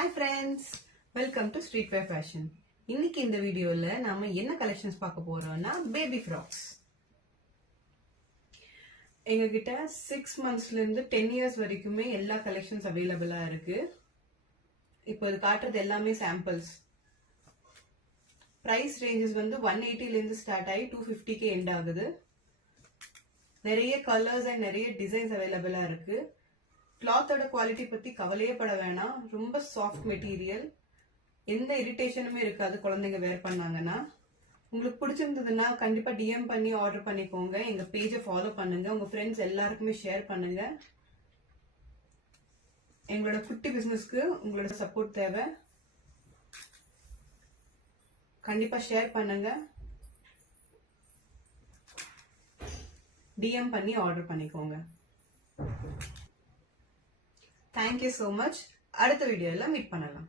Hi friends, welcome to street wear fashion. இன்னைக்கு இந்த வீடியோல நாம என்ன கலெக்ஷன்ஸ் பார்க்க போறோம்னா பேபி ஃப்ராக்ஸ். எங்ககிட்ட 6 monthsல இருந்து 10 years வரைக்குமே எல்லா கலெக்ஷன்ஸ் அவைலபிளா இருக்கு. இப்போ இது காட்டுறது எல்லாமே சாம்பிள்ஸ். பிரைஸ் ரேஞ்சஸ் வந்து 180ல இருந்து ஸ்டார்ட் ஆகி 250க்கு எண்ட் ஆகுது. நிறைய கலர்ஸ் அண்ட் நிறைய டிசைன்ஸ் அவைலபிளா இருக்கு. கிளாத்தோட குவாலிட்டி பத்தி கவலையே பட வேணாம். ரொம்ப சாஃப்ட் மெட்டீரியல், எந்த இரிட்டேஷனுமே இருக்காது குழந்தைங்க வேர் பண்ணாங்கன்னா. உங்களுக்கு பிடிச்சிருந்ததுன்னா கண்டிப்பா டிஎம் பண்ணி ஆர்டர் பண்ணிக்கோங்க. எங்க பேஜை ஃபாலோ பண்ணுங்க, உங்க ஃப்ரெண்ட்ஸ் எல்லாருக்குமே ஷேர் பண்ணுங்க. எங்களோட குட்டி பிசினஸ்க்கு உங்களோட சப்போர்ட் தேவை. கண்டிப்பா ஷேர் பண்ணுங்க, டிஎம் பண்ணி ஆர்டர் பண்ணிக்கோங்க. Thank you so much. அடுத்த வீடியோல மீட் பண்ணலாம்.